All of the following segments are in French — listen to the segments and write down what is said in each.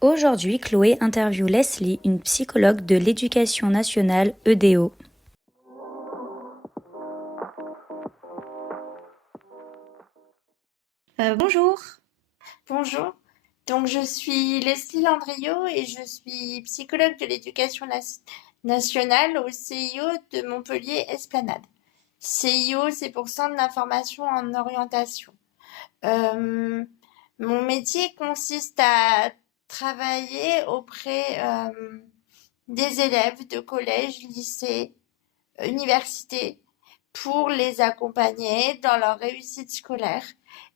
Aujourd'hui, Chloé interviewe Leslie, une psychologue de l'Éducation nationale EDO. Bonjour. Bonjour, donc je suis Leslie Landriot et je suis psychologue de l'éducation nationale au CIO de Montpellier Esplanade. CIO, c'est pour Centre d'information en orientation. Euh, Mon métier consiste à travailler auprès des élèves de collège, lycée, université pour les accompagner dans leur réussite scolaire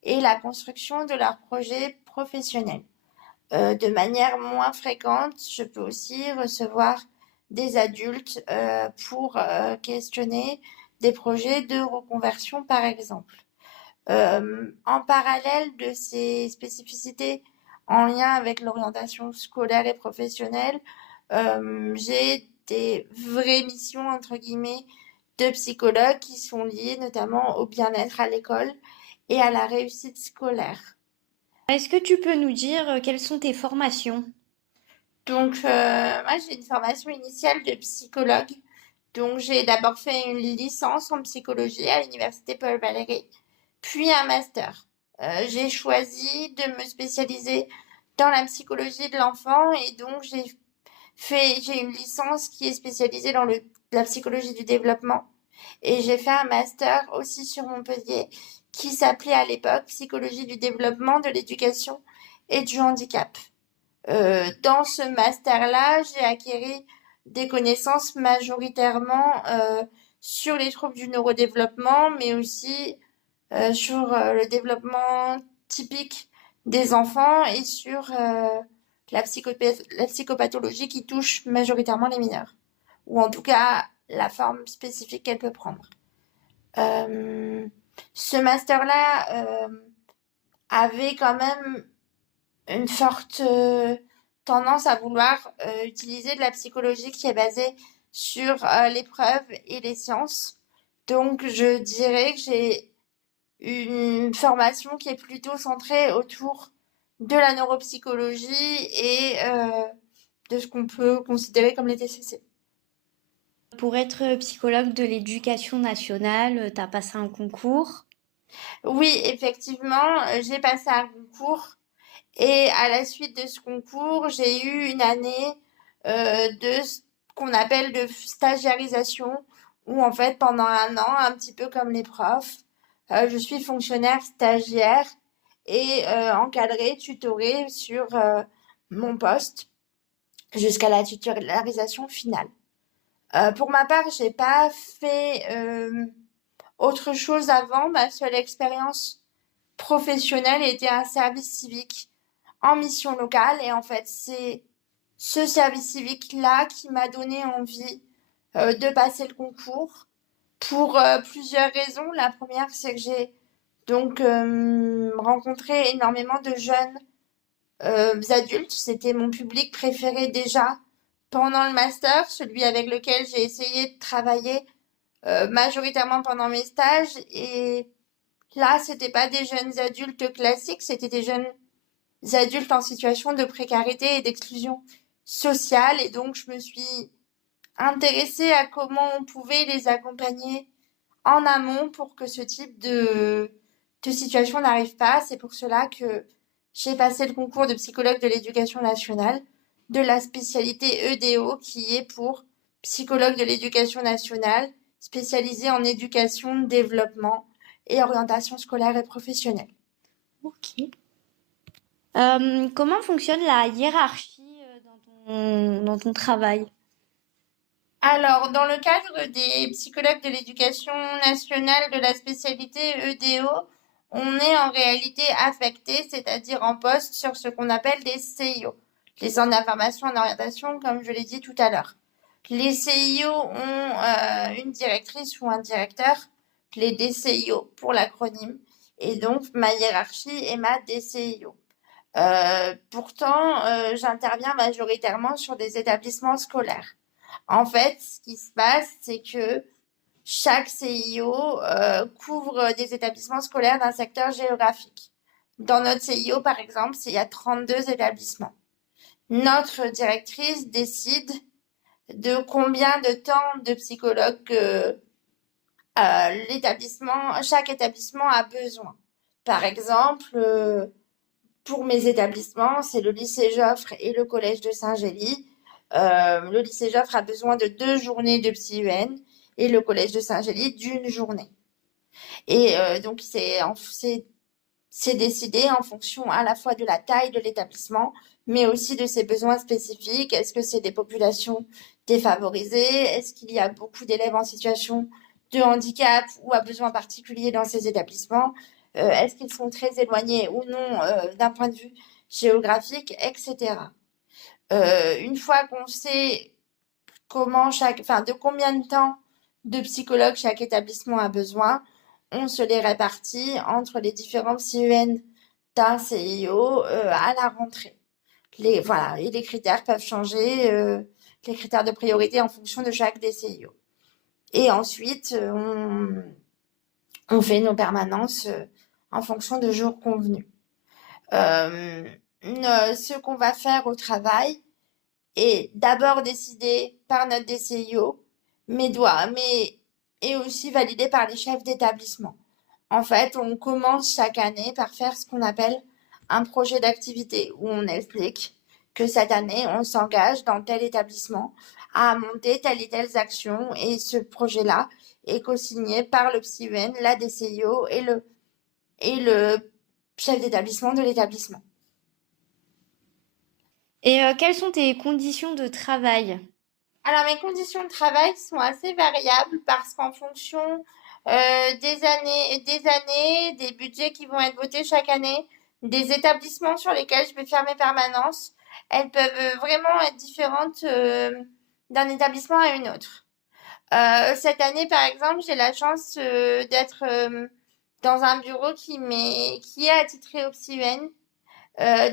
et la construction de leurs projets professionnels. De manière moins fréquente, je peux aussi recevoir des adultes pour questionner des projets de reconversion, par exemple. En parallèle de ces spécificités en lien avec l'orientation scolaire et professionnelle, j'ai des vraies missions, entre guillemets, de psychologue qui sont liées notamment au bien-être à l'école et à la réussite scolaire. Est-ce que tu peux nous dire quelles sont tes formations? Donc, moi, j'ai une formation initiale de psychologue. Donc, j'ai d'abord fait une licence en psychologie à l'université Paul Valéry, puis un master. J'ai choisi de me spécialiser dans la psychologie de l'enfant et donc j'ai une licence qui est spécialisée dans la psychologie du développement. Et j'ai fait un master aussi sur Montpellier qui s'appelait à l'époque psychologie du développement, de l'éducation et du handicap. Dans ce master-là, j'ai acquis des connaissances majoritairement sur les troubles du neurodéveloppement, mais aussi sur le développement typique des enfants et sur la psychopathologie qui touche majoritairement les mineurs, ou en tout cas la forme spécifique qu'elle peut prendre. Euh, Ce master-là avait quand même une forte tendance à vouloir utiliser de la psychologie qui est basée sur l'épreuve et les sciences. Donc, je dirais que j'ai une formation qui est plutôt centrée autour de la neuropsychologie et de ce qu'on peut considérer comme les TCC. Pour être psychologue de l'Éducation nationale, tu as passé un concours. Oui, effectivement, j'ai passé un concours et à la suite de ce concours, j'ai eu une année de ce qu'on appelle de stagiarisation, où en fait, pendant un an, un petit peu comme les profs, je suis fonctionnaire stagiaire et encadrée, tutorée sur mon poste jusqu'à la titularisation finale. Pour ma part, j'ai pas fait autre chose avant. Ma seule expérience professionnelle était un service civique en mission locale. Et en fait, c'est ce service civique-là qui m'a donné envie de passer le concours pour plusieurs raisons. La première, c'est que j'ai donc rencontré énormément de jeunes adultes. C'était mon public préféré déjà pendant le master, celui avec lequel j'ai essayé de travailler majoritairement pendant mes stages. Et là, c'était pas des jeunes adultes classiques, c'était des jeunes adultes en situation de précarité et d'exclusion sociale. Et donc, je me suis intéressée à comment on pouvait les accompagner en amont pour que ce type de situation n'arrive pas. C'est pour cela que j'ai passé le concours de psychologue de l'éducation nationale de la spécialité EDO qui est pour psychologue de l'éducation nationale spécialisé en éducation, développement et orientation scolaire et professionnelle. Ok. Comment fonctionne la hiérarchie dans ton travail? Alors, dans le cadre des psychologues de l'éducation nationale de la spécialité EDO, on est en réalité affecté, c'est-à-dire en poste sur ce qu'on appelle des CIO, les centres d'information en orientation, comme je l'ai dit tout à l'heure. Les CIO ont une directrice ou un directeur, les DCIO pour l'acronyme, et donc ma hiérarchie est ma DCIO. Pourtant, j'interviens majoritairement sur des établissements scolaires. En fait, ce qui se passe, c'est que chaque CIO couvre des établissements scolaires d'un secteur géographique. Dans notre CIO, par exemple, il y a 32 établissements. notre directrice décide de combien de temps de psychologue chaque établissement a besoin. Par exemple, pour mes établissements, c'est le lycée Joffre et le collège de Saint-Gély. Le lycée Joffre a besoin de 2 journées de psy-UN et le collège de Saint-Gély d'une journée. Et donc, c'est décidé en fonction à la fois de la taille de l'établissement, mais aussi de ses besoins spécifiques. Est-ce que c'est des populations défavorisées? Est-ce qu'il y a beaucoup d'élèves en situation de handicap ou à besoins particuliers dans ces établissements? Est-ce qu'ils sont très éloignés ou non d'un point de vue géographique, etc. Une fois qu'on sait de combien de temps de psychologues chaque établissement a besoin, on se les répartit entre les différents CEN d'un CIO à la rentrée. Voilà, et les critères peuvent changer, les critères de priorité en fonction de chaque des CIO. Et ensuite, on fait nos permanences en fonction de jours convenus. Ce qu'on va faire au travail est d'abord décidé par notre DCIO, mais est aussi validé par les chefs d'établissement. En fait, on commence chaque année par faire ce qu'on appelle un projet d'activité où on explique que cette année, on s'engage dans tel établissement à monter telle et telle actions et ce projet-là est co-signé par le PSIUN, la DCIO et le chef d'établissement de l'établissement. Et quelles sont tes conditions de travail? Alors, mes conditions de travail sont assez variables parce qu'en fonction des budgets qui vont être votés chaque année, des établissements sur lesquels je vais faire mes permanences, elles peuvent vraiment être différentes d'un établissement à une autre. Cette année, par exemple, j'ai la chance d'être dans un bureau qui est attitré au PSIUN.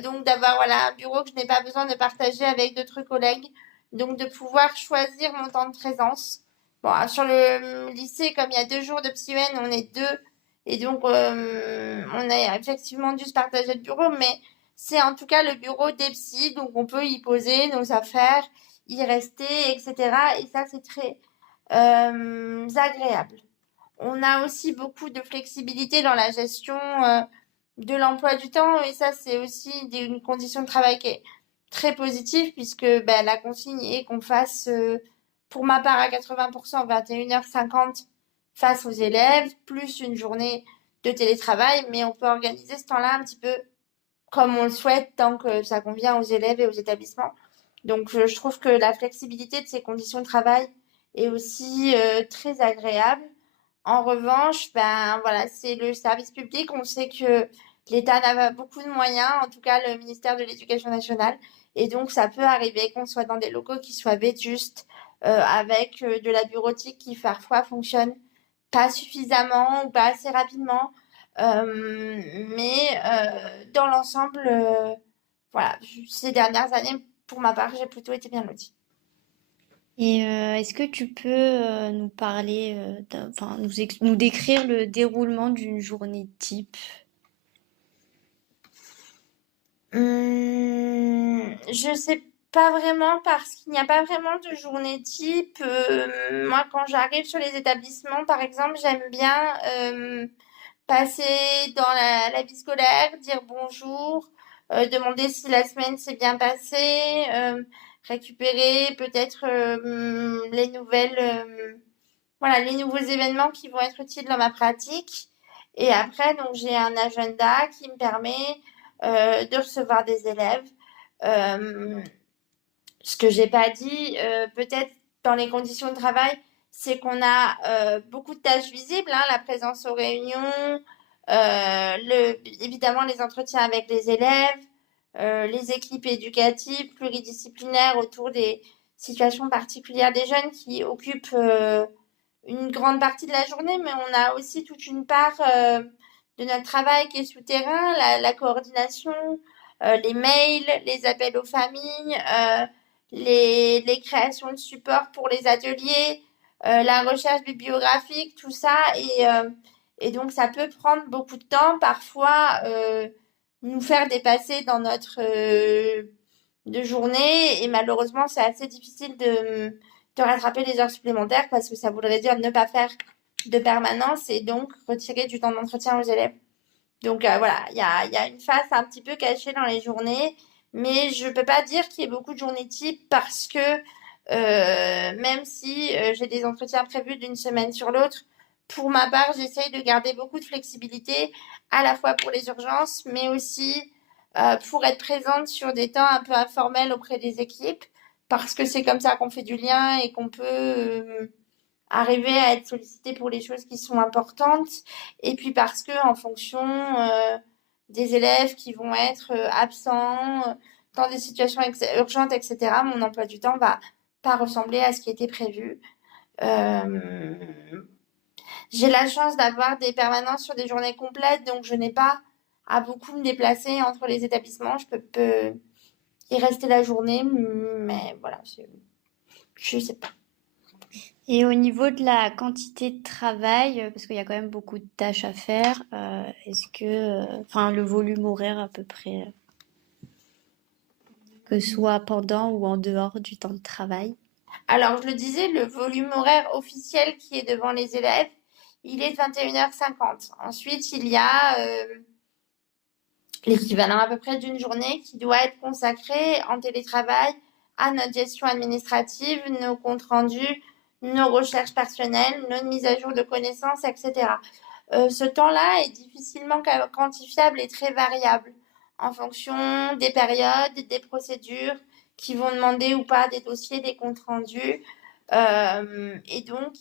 Donc d'avoir voilà, un bureau que je n'ai pas besoin de partager avec d'autres collègues. Donc de pouvoir choisir mon temps de présence. Bon, sur le lycée, comme il y a 2 jours de psy-UN, on est deux. Et donc on a effectivement dû se partager le bureau, mais c'est en tout cas le bureau des psys. Donc on peut y poser nos affaires, y rester, etc. Et ça, c'est très agréable. On a aussi beaucoup de flexibilité dans la gestion de l'emploi du temps et ça, c'est aussi une condition de travail qui est très positive puisque ben, la consigne est qu'on fasse, pour ma part, à 80% 21h50 face aux élèves, plus une journée de télétravail, mais on peut organiser ce temps-là un petit peu comme on le souhaite tant que ça convient aux élèves et aux établissements. Donc, je trouve que la flexibilité de ces conditions de travail est aussi très agréable. En revanche, ben voilà, c'est le service public. On sait que l'État n'a pas beaucoup de moyens, en tout cas le ministère de l'Éducation nationale. Et donc, ça peut arriver qu'on soit dans des locaux qui soient vétustes, avec de la bureautique qui parfois fonctionne pas suffisamment ou pas assez rapidement. Mais dans l'ensemble, voilà, ces dernières années, pour ma part, j'ai plutôt été bien lotie. Et est-ce que tu peux nous parler, enfin nous décrire le déroulement d'une journée type? Je sais pas vraiment parce qu'il n'y a pas vraiment de journée type. Moi, quand j'arrive sur les établissements, par exemple, j'aime bien passer dans la vie scolaire, dire bonjour, demander si la semaine s'est bien passée, récupérer peut-être voilà, les nouveaux événements qui vont être utiles dans ma pratique. Et après, donc, j'ai un agenda qui me permet de recevoir des élèves. Euh, Ce que j'ai pas dit, peut-être dans les conditions de travail, c'est qu'on a beaucoup de tâches visibles, hein, la présence aux réunions, évidemment les entretiens avec les élèves, les équipes éducatives pluridisciplinaires autour des situations particulières des jeunes qui occupent une grande partie de la journée, mais on a aussi toute une part de notre travail qui est souterrain, la coordination, les mails, les appels aux familles, les créations de supports pour les ateliers, la recherche bibliographique, tout ça. Et donc, ça peut prendre beaucoup de temps, parfois nous faire dépasser dans notre de journée et malheureusement, c'est assez difficile de rattraper les heures supplémentaires parce que ça voudrait dire ne pas faire de permanence et donc retirer du temps d'entretien aux élèves. Donc voilà, il y a une phase un petit peu cachée dans les journées, mais je peux pas dire qu'il y ait beaucoup de journées types parce que même si j'ai des entretiens prévus d'une semaine sur l'autre, pour ma part, j'essaye de garder beaucoup de flexibilité, à la fois pour les urgences, mais aussi pour être présente sur des temps un peu informels auprès des équipes, parce que c'est comme ça qu'on fait du lien et qu'on peut arriver à être sollicité pour les choses qui sont importantes. Et puis parce que en fonction des élèves qui vont être absents dans des situations urgentes, etc., mon emploi du temps va pas ressembler à ce qui était prévu. Euh, j'ai la chance d'avoir des permanences sur des journées complètes, donc je n'ai pas à beaucoup me déplacer entre les établissements. Je peux y rester la journée, mais voilà, je sais pas. Et au niveau de la quantité de travail, parce qu'il y a quand même beaucoup de tâches à faire, est-ce que, enfin, le volume horaire à peu près, que ce soit pendant ou en dehors du temps de travail? Alors, je le disais, le volume horaire officiel qui est devant les élèves, il est de 21h50. Ensuite, il y a l'équivalent à peu près d'une journée qui doit être consacrée en télétravail à notre gestion administrative, nos comptes rendus, nos recherches personnelles, nos mises à jour de connaissances, etc. Ce temps-là est difficilement quantifiable et très variable en fonction des périodes, des procédures qui vont demander ou pas des dossiers, des comptes rendus. Et donc,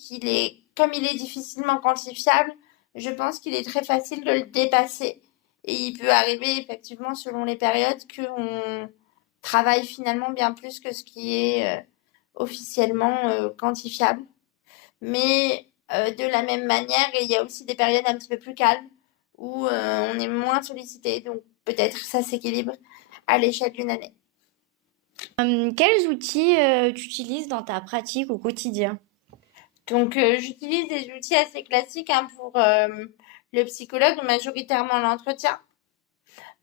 comme il est difficilement quantifiable, je pense qu'il est très facile de le dépasser. Et il peut arriver effectivement, selon les périodes, qu'on travaille finalement bien plus que ce qui est officiellement quantifiable. Mais de la même manière, il y a aussi des périodes un petit peu plus calmes où on est moins sollicité. Donc peut-être ça s'équilibre à l'échelle d'une année. Quels outils tu utilises dans ta pratique au quotidien? Donc j'utilise des outils assez classiques hein, pour le psychologue, majoritairement l'entretien.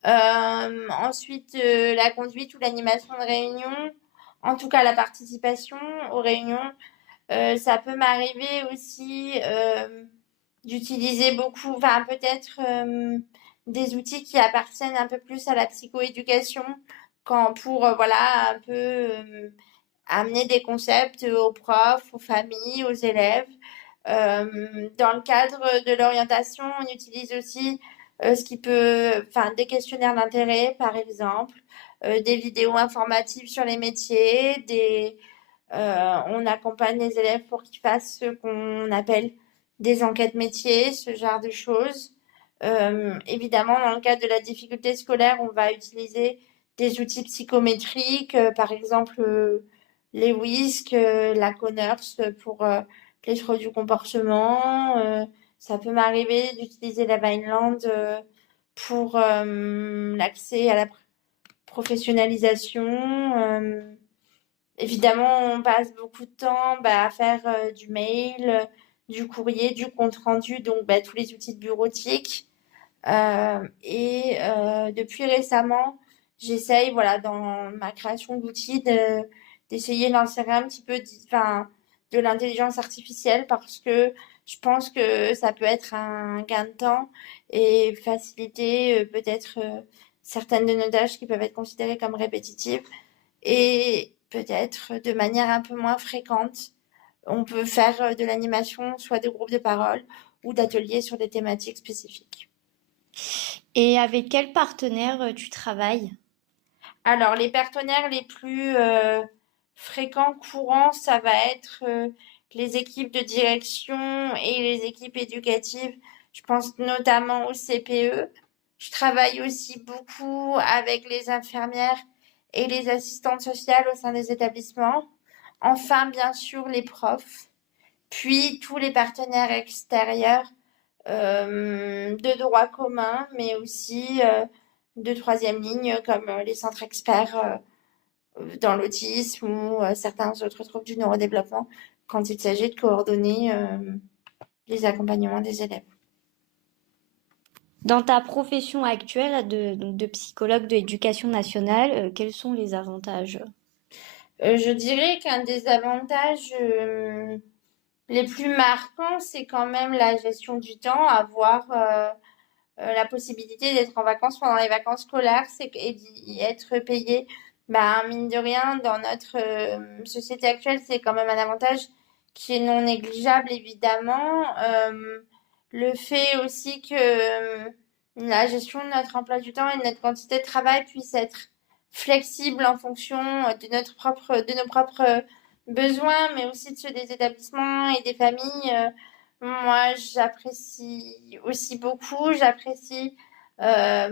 Ensuite, la conduite ou l'animation de réunion, en tout cas la participation aux réunions. Ça peut m'arriver aussi d'utiliser beaucoup, enfin peut-être des outils qui appartiennent un peu plus à la psychoéducation quand pour voilà un peu amener des concepts aux profs, aux familles, aux élèves. Dans le cadre de l'orientation, on utilise aussi ce qui peut, enfin des questionnaires d'intérêt par exemple, des vidéos informatives sur les métiers, on accompagne les élèves pour qu'ils fassent ce qu'on appelle des enquêtes métiers, ce genre de choses. Évidemment, dans le cadre de la difficulté scolaire, on va utiliser des outils psychométriques, par exemple les WISC, la Conners pour les troubles du comportement. Ça peut m'arriver d'utiliser la Vineland pour l'accès à la professionnalisation. Évidemment, on passe beaucoup de temps à faire du mail, du courrier, du compte-rendu, donc tous les outils de bureautique. Depuis récemment, j'essaye, voilà, dans ma création d'outils, d'essayer d'insérer un petit peu enfin, de l'intelligence artificielle parce que je pense que ça peut être un gain de temps et faciliter peut-être certaines de nos tâches qui peuvent être considérées comme répétitives. Et peut-être de manière un peu moins fréquente, on peut faire de l'animation, soit de groupes de parole ou d'ateliers sur des thématiques spécifiques. Et avec quel partenaire tu travailles? Alors, les partenaires les plus fréquents, courants, ça va être les équipes de direction et les équipes éducatives. Je pense notamment au CPE. Je travaille aussi beaucoup avec les infirmières et les assistantes sociales au sein des établissements. Enfin, bien sûr, les profs, puis tous les partenaires extérieurs de droit commun, mais aussi de troisième ligne, comme les centres experts dans l'autisme ou certains autres troubles du neurodéveloppement, quand il s'agit de coordonner les accompagnements des élèves. Dans ta profession actuelle donc de psychologue de l'éducation nationale, quels sont les avantages? Je dirais qu'un des avantages les plus marquants, c'est quand même la gestion du temps, avoir la possibilité d'être en vacances pendant les vacances scolaires et d'y être payé. Bah, mine de rien, dans notre société actuelle, c'est quand même un avantage qui est non négligeable, évidemment. Le fait aussi que la gestion de notre emploi du temps et de notre quantité de travail puisse être flexible en fonction de nos propres besoins, mais aussi de ceux des établissements et des familles. Moi, j'apprécie aussi beaucoup. J'apprécie la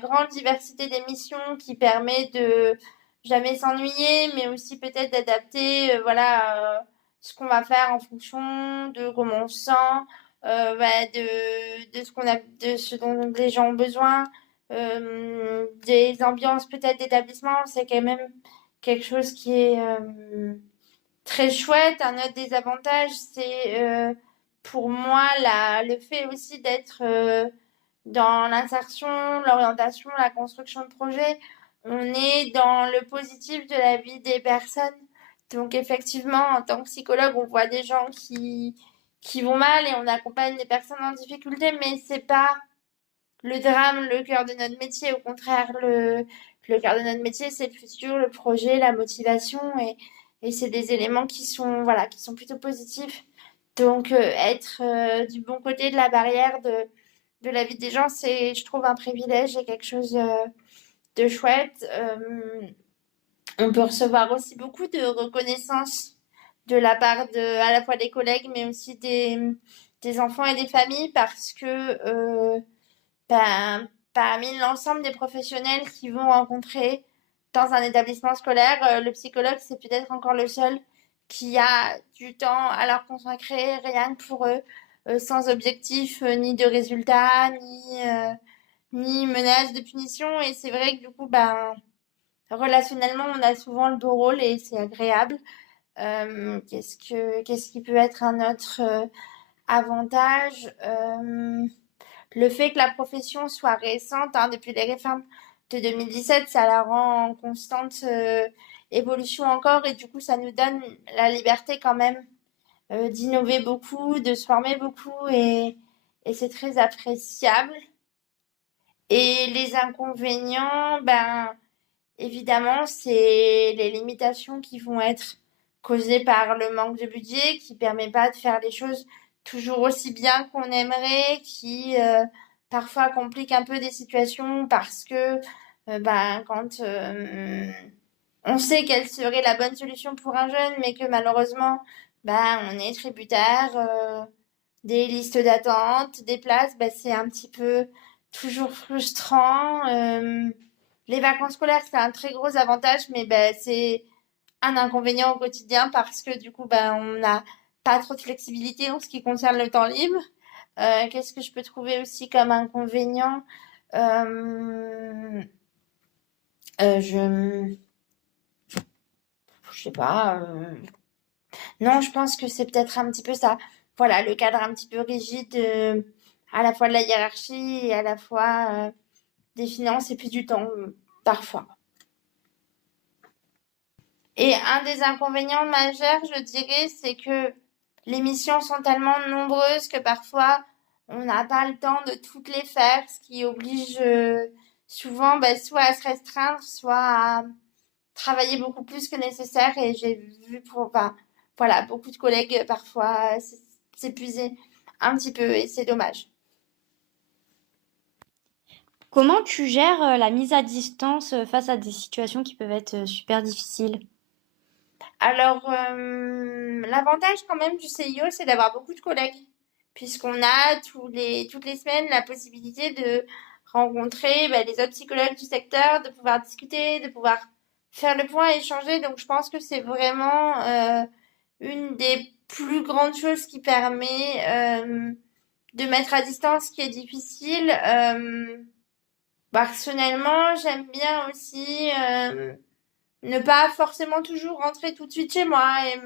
grande diversité des missions qui permet de jamais s'ennuyer, mais aussi peut-être d'adapter, voilà, ce qu'on va faire en fonction de comment on se sent, bah, de ce dont les gens ont besoin, des ambiances peut-être d'établissement. C'est quand même quelque chose qui est très chouette. Un autre désavantage, c'est pour moi le fait aussi d'être dans l'insertion, l'orientation, la construction de projets. On est dans le positif de la vie des personnes. Donc effectivement, en tant que psychologue, on voit des gens qui vont mal et on accompagne des personnes en difficulté, mais c'est pas le drame, le cœur de notre métier. Au contraire, le cœur de notre métier, c'est le futur, le projet, la motivation et c'est des éléments qui sont, voilà, qui sont plutôt positifs. Donc, être du bon côté de la barrière de la vie des gens, c'est, je trouve, un privilège et quelque chose de chouette. On peut recevoir aussi beaucoup de reconnaissance de la part à la fois des collègues, mais aussi des enfants et des familles parce que ben, parmi l'ensemble des professionnels qui vont rencontrer dans un établissement scolaire, le psychologue, c'est peut-être encore le seul qui a du temps à leur consacrer, rien que pour eux, sans objectif ni de résultat, ni menace de punition. Et c'est vrai que du coup, ben, relationnellement, on a souvent le beau rôle et c'est agréable. Qu'est-ce qui peut être un autre avantage? Le fait que la profession soit récente, hein, depuis les réformes de 2017, ça la rend en constante évolution encore et du coup, ça nous donne la liberté quand même d'innover beaucoup, de se former beaucoup et c'est très appréciable. Et les inconvénients, ben, évidemment, c'est les limitations qui vont être causées par le manque de budget, qui permet pas de faire les choses toujours aussi bien qu'on aimerait, qui parfois complique un peu des situations parce que ben, quand on sait quelle serait la bonne solution pour un jeune, mais que malheureusement, ben, on est tributaire des listes d'attente, des places, ben, c'est un petit peu toujours frustrant. Les vacances scolaires, c'est un très gros avantage, mais ben, c'est un inconvénient au quotidien parce que du coup, ben, on n'a pas trop de flexibilité en ce qui concerne le temps libre. Qu'est-ce que je peux trouver aussi comme inconvénient? Euh, je sais pas. Non, je pense que c'est peut-être un petit peu ça. Voilà, le cadre un petit peu rigide, à la fois de la hiérarchie et à la fois des finances et puis du temps, parfois. Et un des inconvénients majeurs, je dirais, c'est que les missions sont tellement nombreuses que parfois on n'a pas le temps de toutes les faire, ce qui oblige souvent bah, soit à se restreindre, soit à travailler beaucoup plus que nécessaire. Et j'ai vu enfin, voilà, beaucoup de collègues parfois s'épuiser un petit peu et c'est dommage. Comment tu gères la mise à distance face à des situations qui peuvent être super difficiles? Alors, l'avantage quand même du CIO, c'est d'avoir beaucoup de collègues, puisqu'on a toutes les semaines la possibilité de rencontrer bah, les autres psychologues du secteur, de pouvoir discuter, de pouvoir faire le point et échanger. Donc, je pense que c'est vraiment une des plus grandes choses qui permet de mettre à distance ce qui est difficile. Personnellement, j'aime bien aussi ne pas forcément toujours rentrer tout de suite chez moi et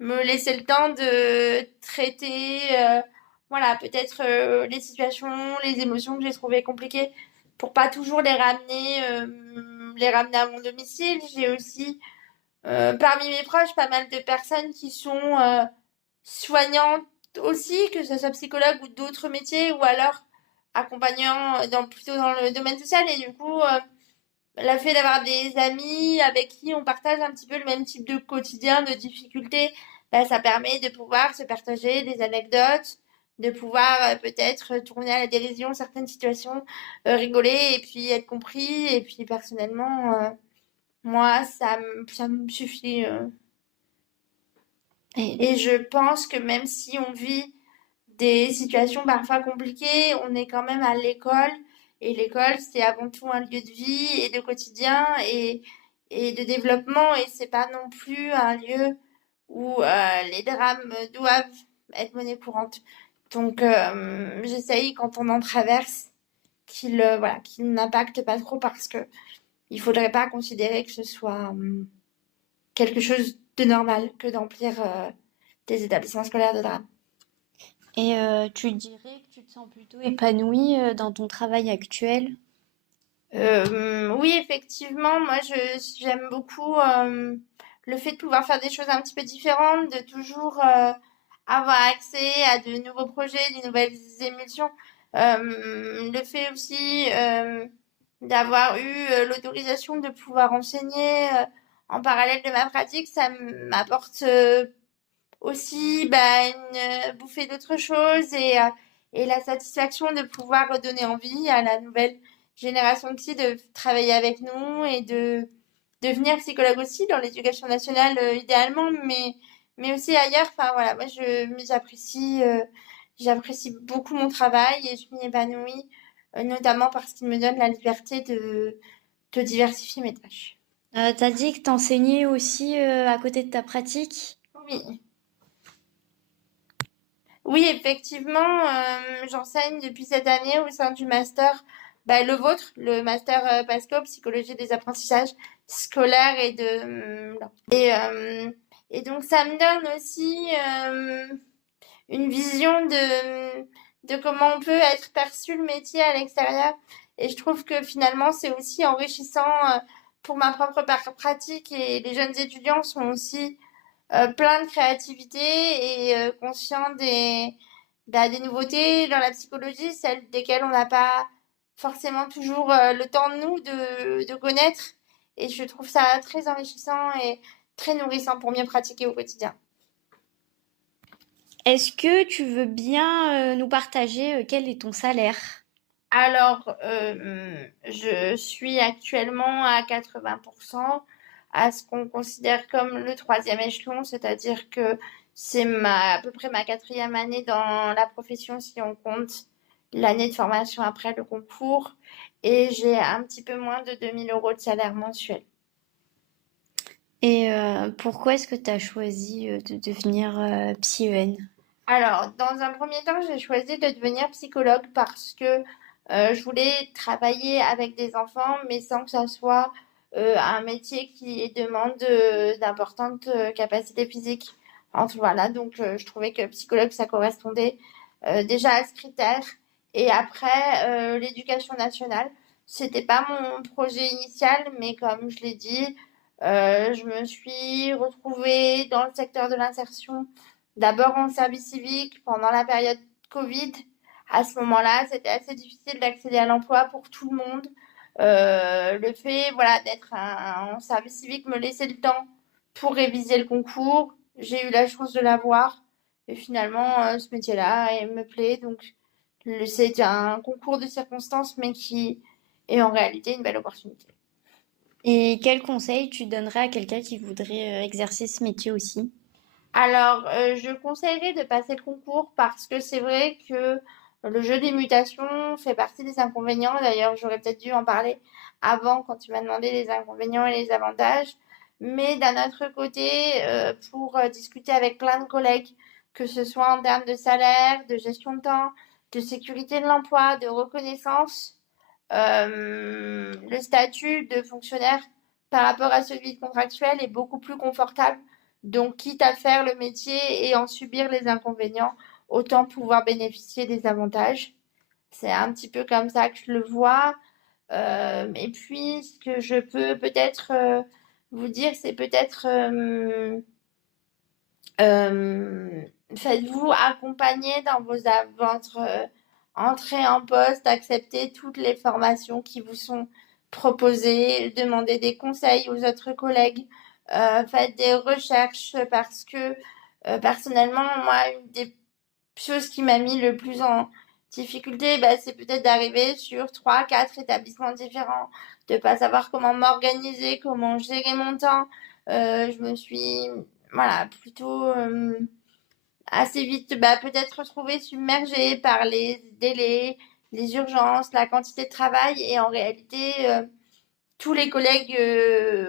me laisser le temps de traiter voilà, peut-être les situations, les émotions que j'ai trouvées compliquées pour pas toujours les ramener à mon domicile. J'ai aussi parmi mes proches pas mal de personnes qui sont soignantes aussi, que ce soit psychologue ou d'autres métiers, ou alors accompagnants plutôt dans le domaine social. Et du coup, le fait d'avoir des amis avec qui on partage un petit peu le même type de quotidien, de difficultés, bah, ça permet de pouvoir se partager des anecdotes, de pouvoir peut-être tourner à la dérision certaines situations, rigoler et puis être compris. Et puis personnellement, moi, ça me suffit. Et, Et je pense que même si on vit des situations parfois compliquées, on est quand même à l'école. Et l'école, c'est avant tout un lieu de vie et de quotidien et de développement. Et c'est pas non plus un lieu où les drames doivent être monnaie courante. Donc, j'essaye quand on en traverse qu'il n'impacte pas trop parce que il faudrait pas considérer que ce soit quelque chose de normal que d'emplir des établissements scolaires de drame. tu dirais que tu te sens plutôt épanouie dans ton travail actuel? Oui, effectivement, moi j'aime beaucoup le fait de pouvoir faire des choses un petit peu différentes, de toujours avoir accès à de nouveaux projets, de nouvelles émulsions. Le fait aussi d'avoir eu l'autorisation de pouvoir enseigner en parallèle de ma pratique, ça m'apporte aussi bah, une bouffée d'autres choses et la satisfaction de pouvoir donner envie à la nouvelle génération de psy de travailler avec nous et de devenir psychologue aussi dans l'éducation nationale idéalement, mais aussi ailleurs. Enfin voilà, moi j'apprécie beaucoup mon travail et je m'y épanouis, notamment parce qu'il me donne la liberté de diversifier mes tâches. T'as dit que t'enseignais aussi à côté de ta pratique? Oui. Oui, effectivement, j'enseigne depuis cette année au sein du master, bah, le vôtre, le master PASCO, psychologie des apprentissages scolaires et donc ça me donne aussi une vision de comment on peut être perçu le métier à l'extérieur. Et je trouve que finalement, c'est aussi enrichissant pour ma propre pratique et les jeunes étudiants sont aussi plein de créativité et conscient des nouveautés dans la psychologie, celles desquelles on n'a pas forcément toujours le temps de de connaître. Et je trouve ça très enrichissant et très nourrissant pour mieux pratiquer au quotidien. Est-ce que tu veux bien nous partager quel est ton salaire? Alors, je suis actuellement à 80% à ce qu'on considère comme le troisième échelon, c'est-à-dire que à peu près ma quatrième année dans la profession si on compte l'année de formation après le concours, et j'ai un petit peu moins de 2 000 € de salaire mensuel. Et pourquoi est-ce que tu as choisi de devenir psy-EN? Alors, dans un premier temps, j'ai choisi de devenir psychologue parce que je voulais travailler avec des enfants, mais sans que ça soit un métier qui demande d'importantes capacités physiques. Enfin, voilà, donc je trouvais que psychologue, ça correspondait déjà à ce critère. Et après, l'éducation nationale, c'était pas mon projet initial, mais comme je l'ai dit, je me suis retrouvée dans le secteur de l'insertion d'abord en service civique pendant la période Covid. À ce moment-là, c'était assez difficile d'accéder à l'emploi pour tout le monde. Le fait voilà, d'être en service civique me laissait le temps pour réviser le concours. J'ai eu la chance de l'avoir. Et finalement, ce métier-là me plaît. Donc, c'est un concours de circonstances, mais qui est en réalité une belle opportunité. Et quel conseil tu donnerais à quelqu'un qui voudrait exercer ce métier aussi? Alors, je conseillerais de passer le concours parce que c'est vrai que le jeu des mutations fait partie des inconvénients. D'ailleurs, j'aurais peut-être dû en parler avant quand tu m'as demandé les inconvénients et les avantages. Mais d'un autre côté, pour discuter avec plein de collègues, que ce soit en termes de salaire, de gestion de temps, de sécurité de l'emploi, de reconnaissance, le statut de fonctionnaire par rapport à celui de contractuel est beaucoup plus confortable. Donc, quitte à faire le métier et en subir les inconvénients, autant pouvoir bénéficier des avantages. C'est un petit peu comme ça que je le vois. Et puis, ce que je peux peut-être vous dire, c'est peut-être euh, faites-vous accompagner dans votre entrée en poste, acceptez toutes les formations qui vous sont proposées, demandez des conseils aux autres collègues, faites des recherches parce que personnellement, moi, une des chose qui m'a mis le plus en difficulté, bah, c'est peut-être d'arriver sur 3, 4 établissements différents, de pas savoir comment m'organiser, comment gérer mon temps. Je me suis, voilà, plutôt assez vite, bah, peut-être retrouvée submergée par les délais, les urgences, la quantité de travail. Et en réalité, tous les collègues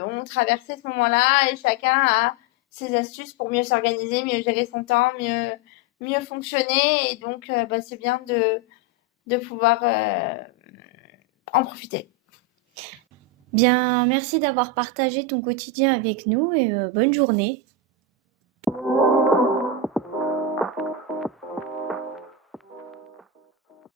ont traversé ce moment-là et chacun a ses astuces pour mieux s'organiser, mieux gérer son temps, mieux fonctionner. Et donc, bah, c'est bien de pouvoir en profiter. Bien, merci d'avoir partagé ton quotidien avec nous et bonne journée.